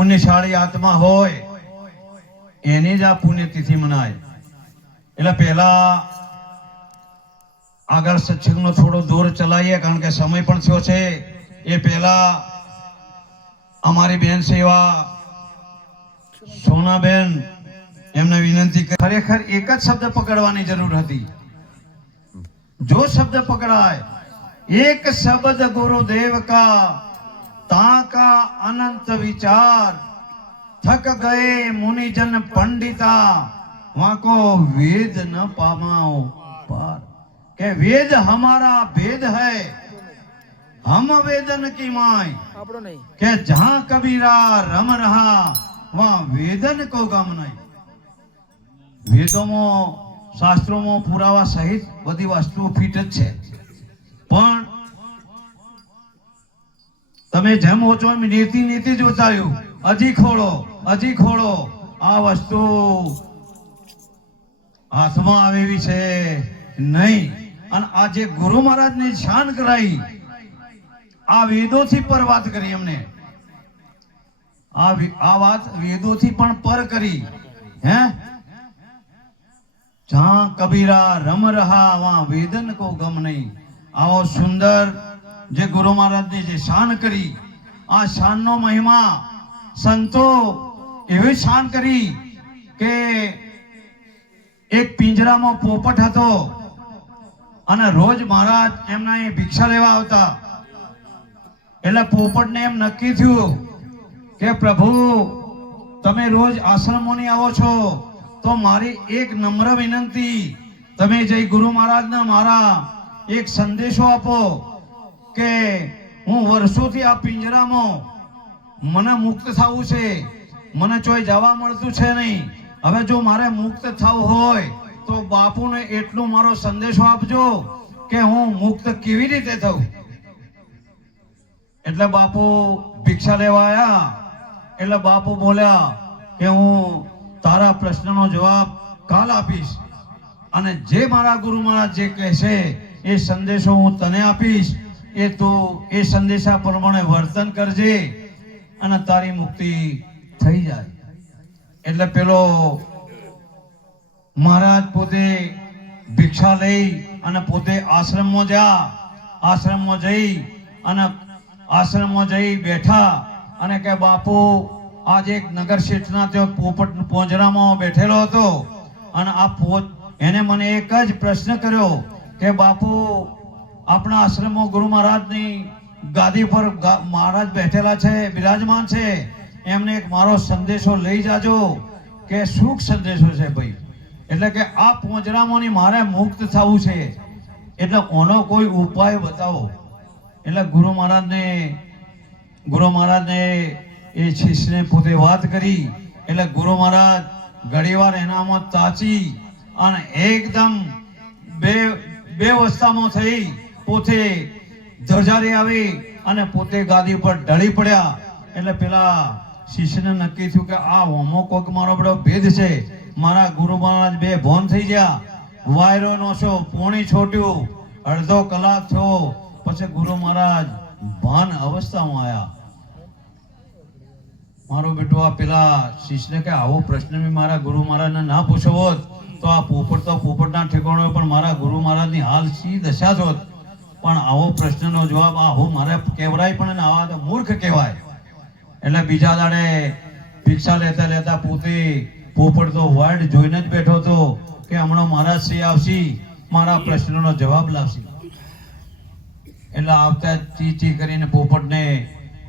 પુણ્યશાળી આત્મા હોય, એની જ આ પુણ્યતિથિ મનાય. એટલે પહેલા આગળ સત્સંગનો થોડો દૂર ચલાવીએ, કારણ કે સમય પણ થયો છે. એ પહેલા અમારી બેન સેવા સોનાબેન એમને વિનંતી ખરેખર એક જ શબ્દ પકડવાની જરૂર હતી. જો શબ્દ પકડાય, એક શબ્દ ગુરુદેવ કા તાકા અનંત વિચાર. થક ગયે મુનિજન પંડિતા. વાંકો વેદ ન પામાઓ પાર. કે વેદ હમારા ભેદ હૈ. હમ વેદન કી માય. કે જહાં કબીરા રમ રહા વાં વેદન કો ગમ નહીં. વેદોમાં શાસ્ત્રોમાં પુરાવા સહિત બધી વસ્તુઓ ફિટ જ છે. પણ તમે જેમ ઓછો એમ નીતિ નીતિ જ ઉતાર્યું. હજી ખોળો હજી ખોળો. આ વસ્તુ હાથમાં આવે એવી છે નહીં. અને આ જે ગુરુ મહારાજને શાન કરાઈ, આ વેદોથી પર વાત કરી એમને. આ વે- આ વાત વેદોથી પણ પર કરી. હે? જ્યાં કબીરા રમ રહા વહાં વેદન કો ગમ નહીં. આવો સુંદર જે ગુરુ મહારાજની જે શાન કરી, આ શાનનો મહિમા સંતો એવી શાન કરી કે એક પિંજરામાં પોપટ હતો અને રોજ મહારાજ એમના અહીં ભિક્ષા લેવા આવતા. એટલે પોપટને એમ નક્કી થયું કે પ્રભુ, તમે રોજ આશ્રમોની આવો છો, તો મારી એક નમ્ર વિનંતી, તમે જય ગુરુ મહારાજના મારા એક સંદેશો આપો કે હું વર્ષોથી આ પિંજરામાં મને મુક્ત થવું છે. મને ચોય જવા મળતું છે નહીં. હવે જો મારે મુક્ત થવું હોય, તો બાપુને એટલું મારો સંદેશો આપજો કે હું મુક્ત કેવી રીતે થઉં? એટલે બાપુ ભિક્ષા લેવા આવ્યા એટલે બાપુ બોલ્યા કે હું તારા પ્રશ્નનો જવાબ કાલ આપીશ. અને જે મારા ગુરુ મહારાજ જે કહેશે, એ સંદેશો હું તને આપીશ. એ તું એ સંદેશા પ્રમાણે વર્તન કરજે અને તારી મુક્તિ થઈ જાય. એટલે પેલો મહારાજ પોતે ભિક્ષા લઈ અને પોતે આશ્રમમાં જા, આશ્રમમાં જઈ અને આશ્રમમાં જઈ બેઠા અને કે બાપુ, આજે એક નગર શેઠના ત્યાં પોપટ પોંજરામાં બેઠેલો હતો. અને આ પોત, એને મને એક જ પ્રશ્ન કર્યો કે, બાપુ આપણા આશ્રમમાં ગુરુ મહારાજની ગાદી પર મહારાજ બેઠેલા છે, બિરાજમાન છે. એમને એક મારો સંદેશો લઈ જાજો કે સુખ સંદેશો છે ભાઈ. એટલે કે આ પોંજરામાંની મારે મુક્ત થવું છે. એટલે ઓનો કોઈ ઉપાય બતાવો. એટલે ગુરુ મહારાજને ગુરુ મહારાજને એ શિષ્યને પોતે વાત કરી. એટલે ગુરુ મહારાજ ઘડીવાર એનામાં તાચી અને એકદમ બે બે અવસ્થામાં થઈ. પોતે ધજારી આવી અને પોતે ગાદી ઉપર ઢળી પડ્યા. એટલે પેલા શિષ્યને નક્કી થયું કે આ હોમો કોક મારો બધો ભેદ છે. મારા ગુરુ મહારાજ બે ભોન થઈ ગયા. વાયરો નોશો પોણી છોટ્યું. અડધો કલાક થયો. પછી ગુરુ મહારાજ ભાન અવસ્થામાં આવ્યા મારો બેટો, આ પેલા શિષ્યને કે આવો પ્રશ્ન મેં મારા ગુરુ મહારાજને ના હોત, તો આ પોપટ તો પોપટના ઠેકાણો પણ મારા ગુરુ મહારાજની હાલ સી દશા જોત પણ આવો પ્રશ્નનો જવાબ આ હું મારે કહેવરાય પણ આવા તો મૂર્ખ કહેવાય. એટલે બીજા દાડે ભિક્ષા લેતા લેતા પોતે પોપટ તો વર્ડ જોઈને જ બેઠો હતો કે હમણાં મારા શ્રી આવશી, મારા પ્રશ્નનો જવાબ લાવશે. એટલે આવતા ચી ચી કરીને પોપટને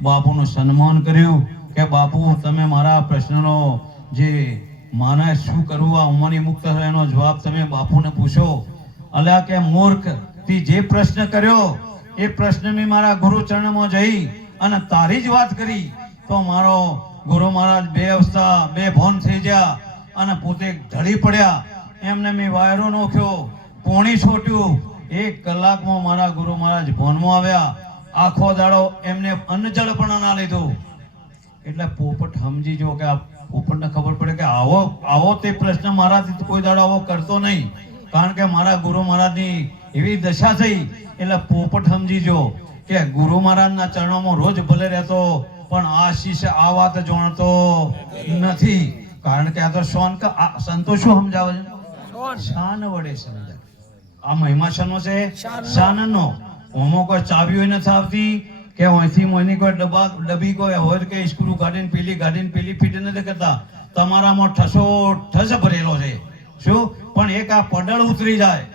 બાપુનું સન્માન કર્યું કે બાપુ, તમે મારા પ્રશ્નનો જે માને શું કરવું આ ઉંમરની મુક્ત એનો જવાબ તમે બાપુને પૂછો. અલ્યા કે મૂર્ખ થી જે પ્રશ્ન કર્યો, એ પ્રશ્ન મેં મારા ગુરુ ચરણમાં જઈ અને તારી જ વાત કરી. તો મારો ગુરુ મહારાજ બે અવસ્થા, બે ભોન થઈ ગયા અને પોતે ઢળી પડ્યા. એમને મેં વાયરો નોખ્યો, પોણી છોટ્યું. એક કલાકમાં મારા ગુરુ મહારાજ ભોનમાં આવ્યા. આખો દાડો એમને અન્નજળ પણ ના લીધું. એટલે પોપટ સમજી જો કે આ પોપટને ખબર પડે કે આવો આવો તે પ્રશ્ન મારાથી કોઈ દાડો આવો કરતો નહીં. કારણ કે મારા ગુરુ મહારાજની એવી દશા થઈ એટલે પોપટ સમજી જો કે ગુરુ મહારાજના ચરણોમાં રોજ ભલે રહેતો પણ આ શિષ્ય આ વાત જાણતો નથી. કારણ કે આ તો શોન સંતો શું સમજાવે છે? શાન વડે સમજાવે. આ મહિમા શાનો છે? શાનનો. હોમો કોઈ ચાવીઓ નથી આવતી કે અહીંથી મોની કોઈ ડબ્બા ડબ્બી કોઈ હોય કે સ્ક્રૂ કાઢીને પેલી કાઢીને પેલી ફીટ નથી કરતા. તમારામાં ઠસો ઠસ ભરેલો છે. શું? પણ એક આ પડળ ઉતરી જાય.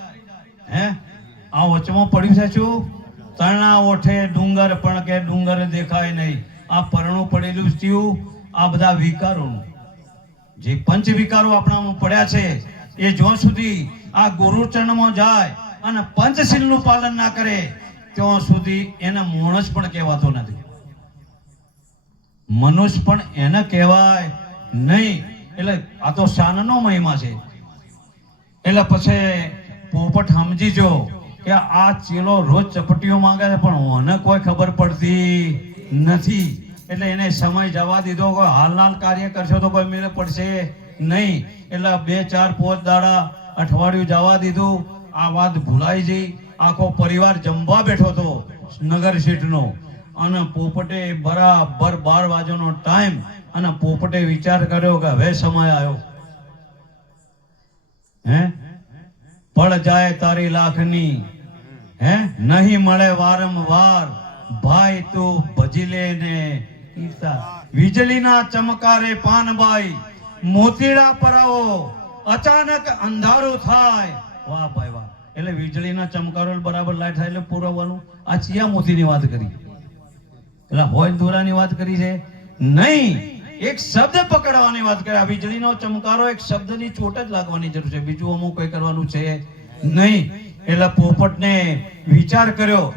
હે? આ વચમાં પડ્યું છે શું? તરણા ઓઠે ડુંગર, પણ કે ડુંગર દેખાય નહીં. આ પરણું પડેલું થયું આ બધા વિકારોનું. જે પંચ વિકારો આપણામાં પડ્યા છે, એ જ્યાં સુધી આ ગુરુચરણમાં જાય અને પંચશીલનું પાલન ના કરે, ત્યાં સુધી એને મોણસ પણ કહેવાતો નથી. મનુષ્ય પણ એને કહેવાય નહીં. એટલે આ તો શાનનો મહિમા છે. એટલે પછી પોપટ સમજીજો. કે આ ચીલો રોજ ચપટીઓ માંગે છે, પણ મને કોઈ ખબર પડતી નથી. એટલે એને સમય જવા દીધો, કોઈ હાલ હાલ કાર્ય કરશો તો કોઈ મેળ પડશે નહીં. એટલે બે, ચાર, પોચ દાડા અઠવાડિયું જવા દીધું. આ વાત ભૂલાઈ જઈ. આખો પરિવાર જમવા બેઠો હતો નગર સીટનો અને પોપટે બરાબર બાર વાગ્યાનો ટાઈમ અને પોપટે વિચાર કર્યો કે હવે સમય આવ્યો. હે? પડ જાય તારી લાખની. હે? નહીં મળે વારંવાર. ભાઈ તું ભજી લે ને વીજળીના ચમકારે પાનભાઈ મોતીડા પરાવો અચાનક અંધારું થાય. વાહ ભાઈ વાહ. એટલે વીજળીના ચમકારો બરાબર લાઈટ થાય એટલે પુરાવવાનું. આ ચિયા મોતીની વાત કરી. એટલે હોય દોરાની વાત કરી છે. નહીં. એક શબ્દ પકડવાની વાત કરી. આ વીજળીનો ચમકારો એક શબ્દની ચોટ જ લાગવાની જરૂર છે. બીજું અમુક કોઈ કરવાનું છે નહીં. એટલે પોપટને વિચાર કર્યો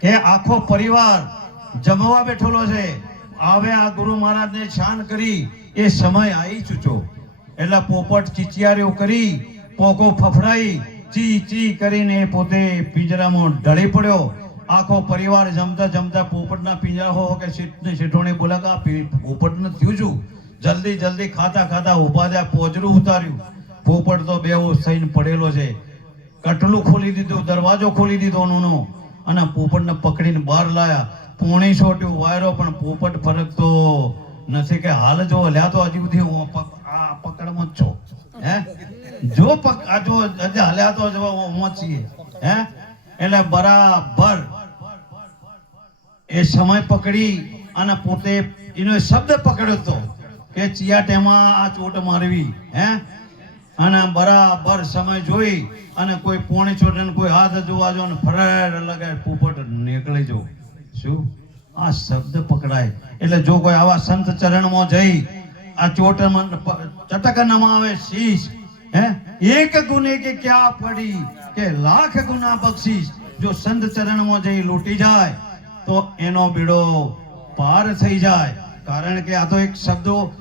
કે આખો પરિવાર જમવા બેઠેલો છે. આવે આ ગુરુ મહારાજને શાન કરી એ સમય આવી ચૂચો એટલે પોપટ ચીચિયારીઓ કરી, પોકો ફફડાઈ, ચી ચી કરીને પોતે પિંજરામાં ઢળી પડ્યો. આખો પરિવાર જમતા જમતા પોપટના પિંજરા હો કે શેઠને શેઠોને બોલા કે આ પી- પોપટને થયું છું. જલ્દી જલ્દી ખાતા ખાતા ઊભા થયા પોજરું ઉતાર્યું. પોપટ તો બેવો થઈને પડેલો છે. કટલું ખોલી દીધું, દરવાજો ખોલી દીધો નોનો અને પોપટને પકડીને બહાર લાયા. પોણી છોટ્યું, વાયરો, પણ પોપટ ફરકતો નથી કે હાલ જો લ્યા તો હજી સુધી હું આ પકડમાં જ છો. હે? જો પક, આ જો હજી હલ્યા તો જો હું છીએ. હે? એટલે બરાબર. એ સમય પકડી અને પોતે એનો શબ્દ પકડ્યો હતો કે ચિયાટેમાં આ ચોટ મારવી. હે? અને બરાબર સમય જોઈ અને કોઈ પોણી ચોટે કોઈ હાથ જોવા જો ફરેડ લગાય પોપટ નીકળી જો. શું? આ શબ્દ પકડાય. એટલે જો કોઈ આવા સંત ચરણમાં જઈ, આ ચોટ મન- પ- ચટક નમાવે શીશ, હે? એક ગુને કે ક્યાં પડી કે લાખ ગુના બક્ષીશ. જો સંત ચરણમાં જઈ લૂંટી જાય, તો એનો બીડો પાર થઈ જાય. કારણ કે આ તો એક શબ્દો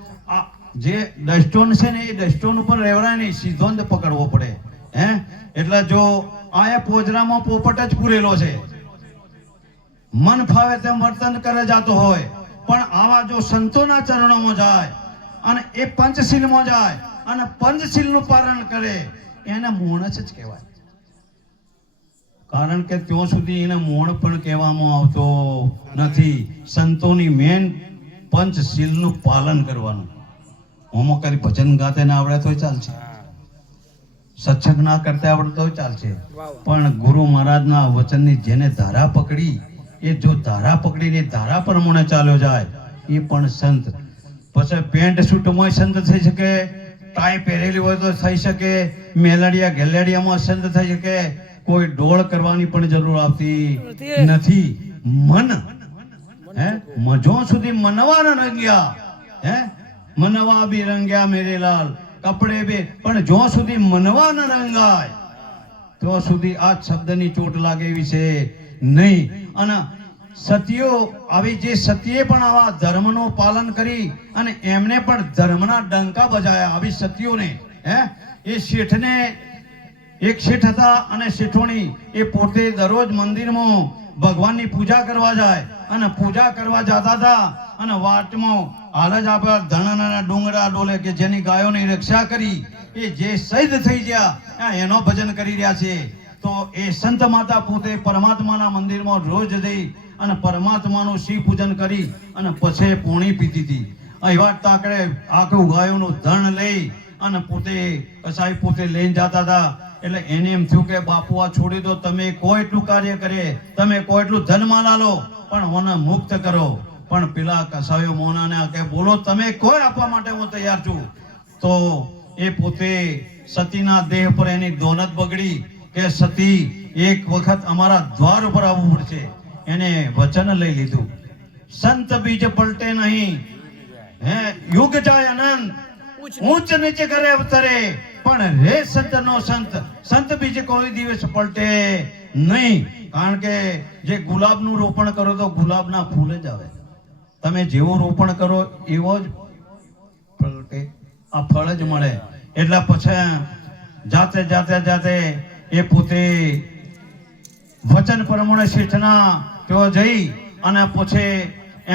જે ડસ્ટોન છે ને એ ડસ્ટોન ઉપર રહેવાય નહીં સીધો પકડવો પડે. હે? એટલે જો આ પોજરામાં પોપટ જ પૂરેલો છે. મન ફાવે તેમ વર્તન કરે જાતો હોય, પણ આવા જો સંતોના ચરણોમાં જાય, અને એ પંચશીલમાં જાય, અને પંચશીલનું પાલન કરે, એને મોણસ જ કહેવાય. કારણ કે ત્યાં સુધી એને મોણ પણ કહેવામાં આવતો નથી. સંતોની મેન પંચશીલનું પાલન કરવાનું. હોમો કરી ભજન ગાતે ના આવડે તોય ચાલશે. સત્સંગ ના કરતા આવડે તોય ચાલશે. પણ ગુરુ મહારાજના વચનની જેને ધારા પકડી એ જો ધારા પકડીને ધારા પ્રમાણે ચાલ્યો જાય એ પણ સંત. પછી પેન્ટ સૂટમાં સંત થઈ શકે ટાઈ પહેરેલી હોય તો થઈ શકે મેલડિયા ગેલેડિયામાં સંત થઈ શકે કોઈ ડોળ કરવાની પણ જરૂર આવતી નથી. મન હે? મજો સુધી મનવા ન ગયા હે? મનવા બી રંગ્યા મેરે લાલ, કપડે બે. પણ જ્યાં સુધી મનવા ન રંગાય, ત્યાં સુધી આ શબ્દની ચોટ લાગે એવી છે. નહીં. અને સતીઓ, આવી જે સતીએ પણ આવા ધર્મનું પાલન કરી અને એમને પણ ધર્મના ડંકા બજાયા આવી સતીઓને, હે? એ શેઠને એક શેઠ હતા અને શેઠોણી, એ પોતે દરરોજ મંદિરમાં ભગવાનની પૂજા કરવા જાય અને પૂજા કરવા જતા હતા અને વાટમાં હાલ જ આપણા ધણાના ડુંગરા ડોલે કે જેની ગાયોની રક્ષા કરી એ જે શહીદ થઈ ગયા એનો ભજન કરી રહ્યા છે. તો એ સંત માતા પોતે પરમાત્માના મંદિરમાં રોજ જઈ અને પરમાત્માનું શિવ પૂજન કરી અને પછી પોણી પીતી હતી. એવા તાકડે આખું ગાયોનું ધન લઈ અને પોતે કસાઈ પોતે લઈને જતા હતા. એટલે એને એમ થયું કે, બાપુ, આ છોડી દો. તમે કોઈ એટલું કાર્ય કરે, તમે કોઈ એટલું ધનમાં લો પણ મને મુક્ત કરો. પણ પેલા કસાયો મોનાને કે બોલો, તમે કોઈ આપવા માટે હું તૈયાર છું? તો એ પોતે સતીના દેહ પર એની દોનત બગડી કે, સતી, એક વખત અમારા દ્વાર ઉપર આવવું પડશે. એને વચન લઈ લીધું. સંત બીજ પલટે નહીં. હે, યુગ જાય અનંત. ઊંચ નીચે કરે અવતરે. પણ રે સંત નો સંત સંત બીજે કોઈ દિવસ પલટે નહીં. કારણ કે જે ગુલાબનું રોપણ કરો તો ગુલાબના ફૂલ જ આવે. તમે જેવું રોપણ કરો એવો જ આ ફળ જ મળે. એટલે પછી જાતે જાતે જાતે એ પોતે વચન પ્રમાણે શેઠના તેઓ જઈ અને પછી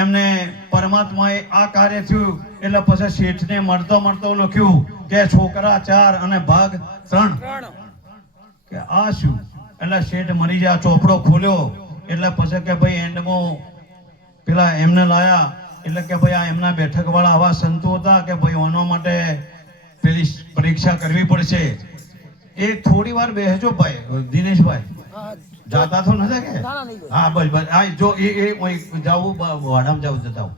એમને પરમાત્માએ આ કાર્ય થયું. એટલે પછી શેઠને મળતો મળતો લખ્યું કે છોકરા ચાર અને ભાગ ત્રણ. કે આ શું? એટલે શેઠ મરી ગયા ચોપડો ખોલ્યો. એટલે પછી કે ભાઈ એન્ડમાં પેલા એમને લાયા એટલે કે ભાઈ આ એમના બેઠક વાળા આવા સંતો હતા કે ભાઈ એના માટે પેલી પરીક્ષા કરવી પડશે. એ થોડી વાર બેસજો ભાઈ દિનેશભાઈ. જાતા તો નથી કે હા બસ બસ. આ જો એ એ જાવું વાડામ વાડામાં જાવું જતા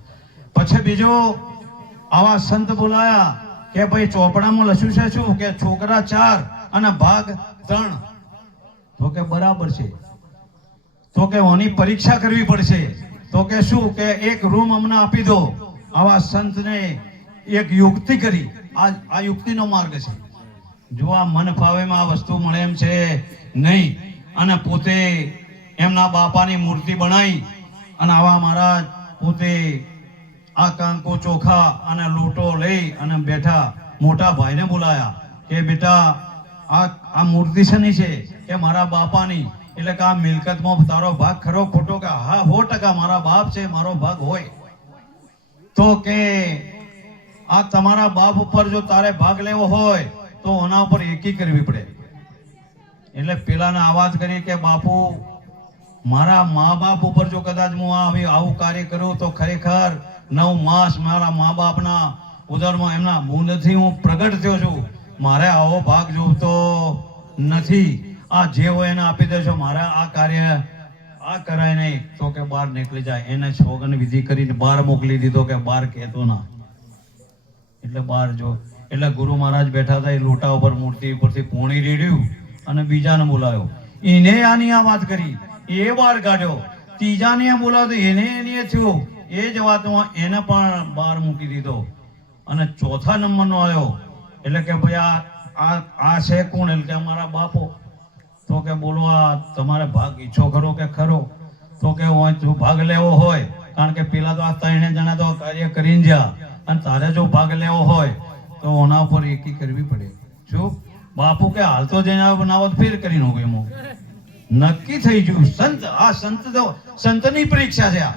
પછી બીજો આવા સંત બોલાયા કે ભાઈ ચોપડામાં લખ્યું છે શું? કે છોકરા ચાર અને ભાગ ત્રણ. તો કે બરાબર છે. તો કે ઓની પરીક્ષા કરવી પડશે. તો કે શું કે એક રૂમ અમને આપી દો. આવા સંતને એક યુક્તિ કરી. આ આ યુક્તિનો માર્ગ છે. જો આ મન ફાવેમાં આ વસ્તુ મળે એમ છે, નહીં. અને પોતે એમના બાપાની મૂર્તિ બનાવી અને આવા મહારાજ પોતે આ કાંકો ચોખા અને લોટો લઈ અને બેઠા મોટા ભાઈને બોલાયા કે બેટા આ આ મૂર્તિ શેની છે? કે મારા બાપાની. એટલે કે આ મિલકતમાં તારો ભાગ ખરો ખોટો કે હા સો ટકા, મારા બાપ છે, મારો ભાગ હોય. તો કે આ તમારા બાપ ઉપર જો તારે ભાગ લેવો હોય, તો એના ઉપર એકી કરવી પડે. એટલે પેલાને આવાજ કરી કે, બાપુ, મારા મા બાપ ઉપર જો કદાચ હું આવી, આવું કાર્ય કરું, તો ખરેખર નવ માસ મારા મા બાપના ઉદરમાં એમના મુંડથી હું પ્રગટ થયો છું. મારે આવો ભાગ જોવતો નથી. આ જે હોય એને આપી દેશો મારે આ કાર્ય આ કરાય નહીં. તો કે બહાર નીકળી જાય. એને છોગન વિધિ કરીને બહાર મોકલી દીધો કે બહાર કહેતો ના. એટલે બહાર જો. એટલે ગુરુ મહારાજ બેઠા હતા, એ લોટા ઉપર મૂર્તિ ઉપરથી પોણી રેડ્યું અને બીજાને બોલાયો. એને આની આ વાત કરી. એ બહાર કાઢ્યો. ત્રીજાને બોલાવ્યો એને એની થયું. એ જ વાતમાં એને પણ બહાર મૂકી દીધો. અને ચોથા નંબરનો આવ્યો. એટલે કે ભાઈ આ આ આ છે કોણ? એટલે કે અમારા બાપો. તો કે બોલો, આ તમારે ભાગ ઈચ્છો ખરો કે ખરો? તો કે હોય જો ભાગ લેવો હોય. કારણ કે પેલા તો આ ત્રણે જણા તો કાર્ય કરીને જ્યાં અને તારે જો ભાગ લેવો હોય, તો ઓના ઉપર એકી કરવી પડે. શું? બાપુ કે હાલ તો જઈને બનાવત ફેર કરી નો ગયો નક્કી થઈ ગયું. સંત, આ સંત તો, સંતની પરીક્ષા છે આ.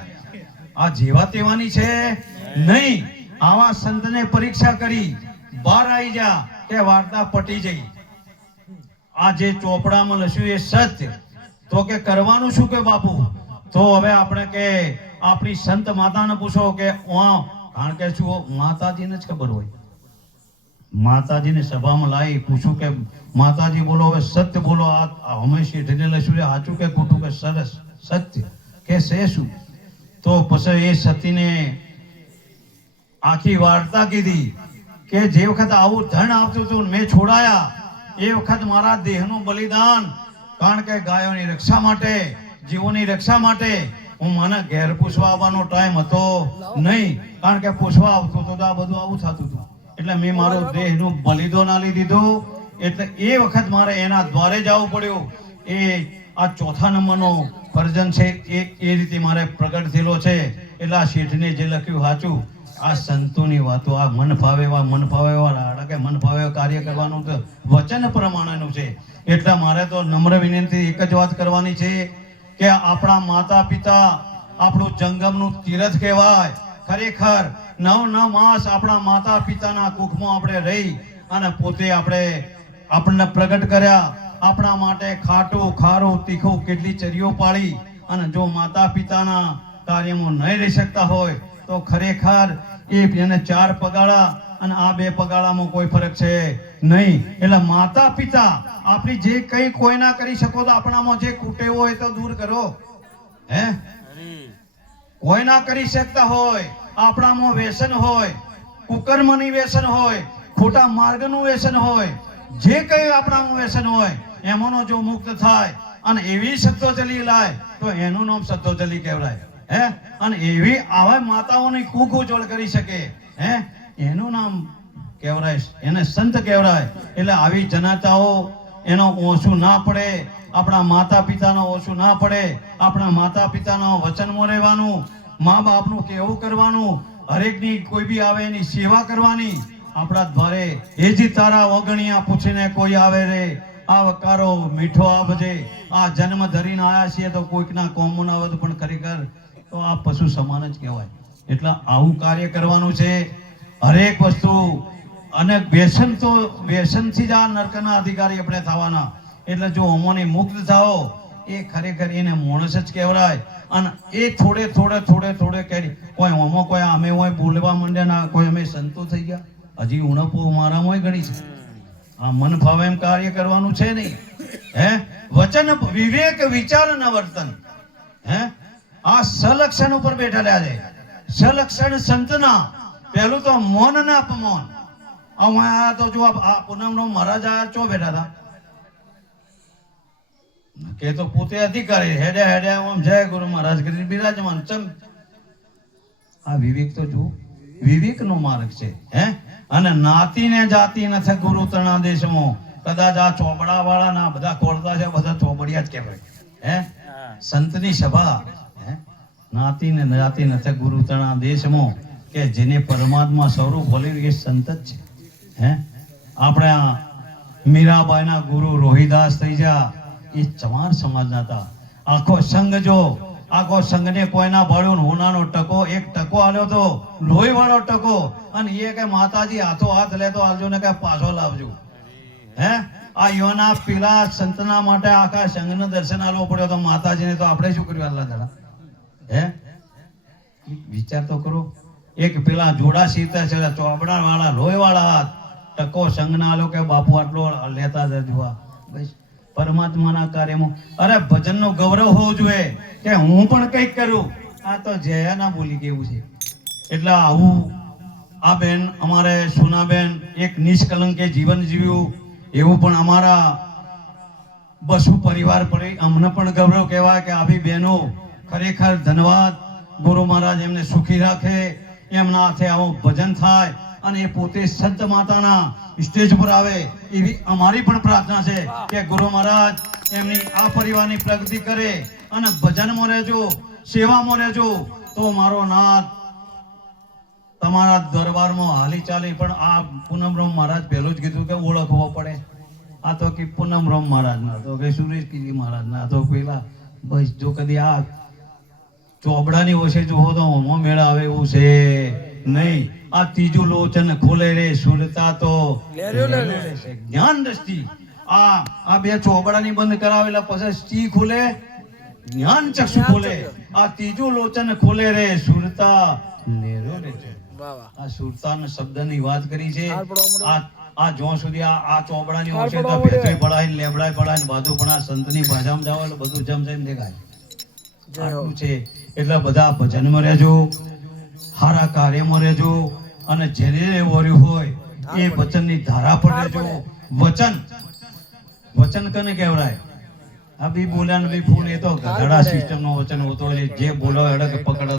આ જેવા તેવાની છે નહીં. આવા સંતને પરીક્ષા કરી. બહાર આવી જા, કે વાર્તા પટી જઈ. આ જે ચોપડામાં લખ્યું એ સત્ય. તો કે કરવાનું શું કે બાપુ? તો હવે આપણે કે આપણી સંત માતાને પૂછો કે ઉઆ, કારણ કે શું માતાજીને જ ખબર હોય. માતાજીને સભામાં લાવી પૂછું કે માતાજી બોલો હવે સત્ય બોલો આ આ અમે શેઠને લઈશું છે સાચું કે ખોટું કે સરસ? સત્ય. કે છે શું? તો પછી એ સતીને આખી વાર્તા કીધી કે જે વખત આવું ધન આવતું હતું ને મેં છોડાયા એ વખત મારા દેહનું બલિદાન. કારણ કે ગાયોની રક્ષા માટે, જીવોની રક્ષા માટે હું મને ઘેર પૂછવા આવવાનો ટાઈમ હતો નહીં. કારણ કે પૂછવા આવતો તો આ બધું આવું થતું હતું. એટલે મેં મારો દેહનું બલિદાન આલી દીધું. એટલે એ વખત મારે એના દ્વારે જવું પડ્યું. એ આ ચોથા નંબરનો વર્જન છે એ એ રીતે મારે પ્રગટ થયેલો છે. એટલે આ શેઠને જે લખ્યું સાચું આ સંતોની વાતો, આ મન ફાવે એવા, મન ફાવે એવા કે મન ફાવે કાર્ય કરવાનું તો વચન પ્રમાણેનું છે. એટલે મારે તો નમ્ર વિનંતી એક જ વાત કરવાની છે કે આપણા માતા પિતા આપણું જંગમનું તીરથ કહેવાય. ખરેખર નવ નવ માસ આપણા માતા પિતાના કુખમાં આપણે રહી અને પોતે આપણે આપણને પ્રગટ કર્યા. આપણા માટે ખાટું, ખારું, તીખું કેટલી ચરીઓ પાડી અને જો માતા પિતાના કાર્યમાં નહીં રહી શકતા હોય તો ખરેખર એને ચાર પગાળા અને આ બે પગાળામાં કોઈ ફરક છે નહીં. એટલે માતા પિતા આપણી જે કંઈ કોઈ ના કરી શકો તો આપણામાં જે કુટેવો હોય તો દૂર કરો. હે? કોઈ ના કરી શકતા હોય, આપણામાં વ્યસન હોય, કુકર્મની વ્યસન હોય, ખોટા માર્ગનું વ્યસન હોય, જે કંઈ આપણામાં વ્યસન હોય, એમાંનો જો મુક્ત થાય અને એવી સત્વચલી લાય, તો એનું નામ સત્વચલી કહેવાય. હે? અને એવી આવા માતાઓની કુક ઉજ્જવળ કરી શકે. હે? એનું નામ કહેવરાય, એને સંત કહેવાય એટલે આવી જનાતાઓ, એનો ઓછું ના પડે. આપણા માતા પિતાનો ઓછું ના પડે. આપણા માતા પિતાનો વચનમાં રહેવાનું મા બાપનું કેવું કરવાનું. હરેકની કોઈ બી આવે એની સેવા કરવાની. આપણા દ્વારે એ જ તારા ઓગણિયા પૂછીને કોઈ આવે રે. આ વકારો મીઠો આવજે આ જન્મ ધરીને આયા છીએ તો કોઈકના કોમન આવે પણ ખરેખર તો આ પશુ સમાન જ કહેવાય. એટલે આવું કાર્ય કરવાનું છે. હરેક વસ્તુ અને વ્યસન તો વ્યસનથી જ આ નરકના અધિકારી આપણે થવાના. એટલે જો અમોની મુક્ત થાઓ, એ ખરેખર એને માણસ જ કહેવાય. અને એ થોડે થોડે થોડે થોડે કરી કોઈ અમો, કોઈ અમે હોય, બોલવા માંડ્યા ના, કોઈ અમે સંતો થઈ ગયા. હજી ઉણપો મારામાં ઘણી છે. આ મન ભાવે એમ કાર્ય કરવાનું છે નહીં. હે? વચન વિવેક વિચાર ન વર્તન. હે? આ સલક્ષણ ઉપર બેઠેલા છે. સલક્ષણ સંતના પહેલું તો મૌન ના અપમૌન. હું આ તો જો આ પૂનમનો મહારાજ આ ચો બેઠા હતા? કે તો પોતે અધિકારી હેડે હેડે આમ જય ગુરુ મહારાજ કરી બિરાજમાન ચમ. આ વિવેક તો જો વિવેકનો માર્ગ છે હે? અને નાતી ને જાતિ નથી ગુરુ તણા દેશમાં. કદાચ આ ચોપડા વાળા ના બધા ખોલતા છે બધા ચોપડિયા જ કહેવાય હે. સંતની સભા નાતી ને જાતિ નથી ગુરુ તણા દેશમાં કે જેને પરમાત્મા સ્વરૂપ બોલ્યું એ સંત જ છે. હે? આપણે આ મીરાબાઈના ગુરુ રોહિદાસ થઈ જા, એ ચમાર સમાજના હતા. આખો સંઘ જો, આખો સંઘને કોઈના ભાડ્યો ને હોનાનો ટકો, એક ટકો આલ્યો તો લોહી વાળો ટકો, અને એ કે માતાજી હાથો હાથ લેતો આવજો ને કે પાછો લાવજો. હે? આ યોના પેલા સંતના માટે આખા સંઘને દર્શન આલવો પડ્યો તો માતાજીને તો આપણે શું કર્યું આલ્લા દાડા? હે? વિચાર તો કરો. એક પેલા જોડા સીતા છે ચોપડા વાળા લોહી વાળા ટકો સંઘના લો કે બાપુ આટલો લેતા જજો બસ. પરમાત્માના કાર્યમાં. અરે ભજનનો ગૌરવ હોવો જોઈએ કે હું પણ કંઈક કરું. આ તો જયા ના બોલી કેવું છે? એટલે આવું. આ બેન અમારે સોનાબેન એક નિષ્કલંકે જીવન જીવ્યું. એવું પણ અમારા બસુ પરિવાર પર અમને પણ ગૌરવ કહેવાય કે આવી બહેનો ખરેખર ધન્યવાદ. ગુરુ મહારાજ એમને સુખી રાખે, એમના હાથે આવું ભજન થાય અને પોતે સંત માતાના સ્ટેજ પર આવે એવી અમારી પણ પ્રાર્થના છે કે ગુરુ મહારાજ એમની આ પરિવારની પ્રગતિ કરે અને ભજનમાં રહેજો, સેવામાં રહેજો. તો મારો નાથ, તમારા દરબારમાં હાલી ચાલી પણ આ પૂનમરામ મહારાજ પહેલું જ કીધું કે ઓળખવો પડે. આ તો કે પૂનમરામ મહારાજ ના તો કે સુરેશ મહારાજ ના તો પેલા બસ જો કદી આ ચોબડાની ઓછે જો તો હોમો મેળ આવે એવું છે. નહીં આ ત્રીજું લોચન ખોલે રે સુરતા તો જ્ઞાન દ્રષ્ટિ. આ આ બે ચોબડાની બંધ કરાવેલા પછી સ્ટી ખુલે. જ્ઞાન ચક્ષુ ખોલે. આ ત્રીજું લોચન ખોલે રે સુરતા નેરો રે આ સુરતાના શબ્દની વાત કરી છે. આ આ જો સુધી આ આ ચોપડાની ઓછે તો ભેચોય પડાય ને લેબડાય પડાય ને બાજુ પણ આ સંતની ભાષામાં જાવ એટલે બધું જમ જમ દેખાય. આટલું છે. એટલે બધા ભજનમાં રહેજો સારા કાર્યમાં રહેજો અને જેને વર્યું હોય એ વચનની ધારા પર રહેજો. વચન. વચન કને કહેવાય આ બી બોલ્યા ને બી ફૂલ એ તો ગધડા સિસ્ટમ નો વચન હોતો હોય જે બોલો અડગ પકડો.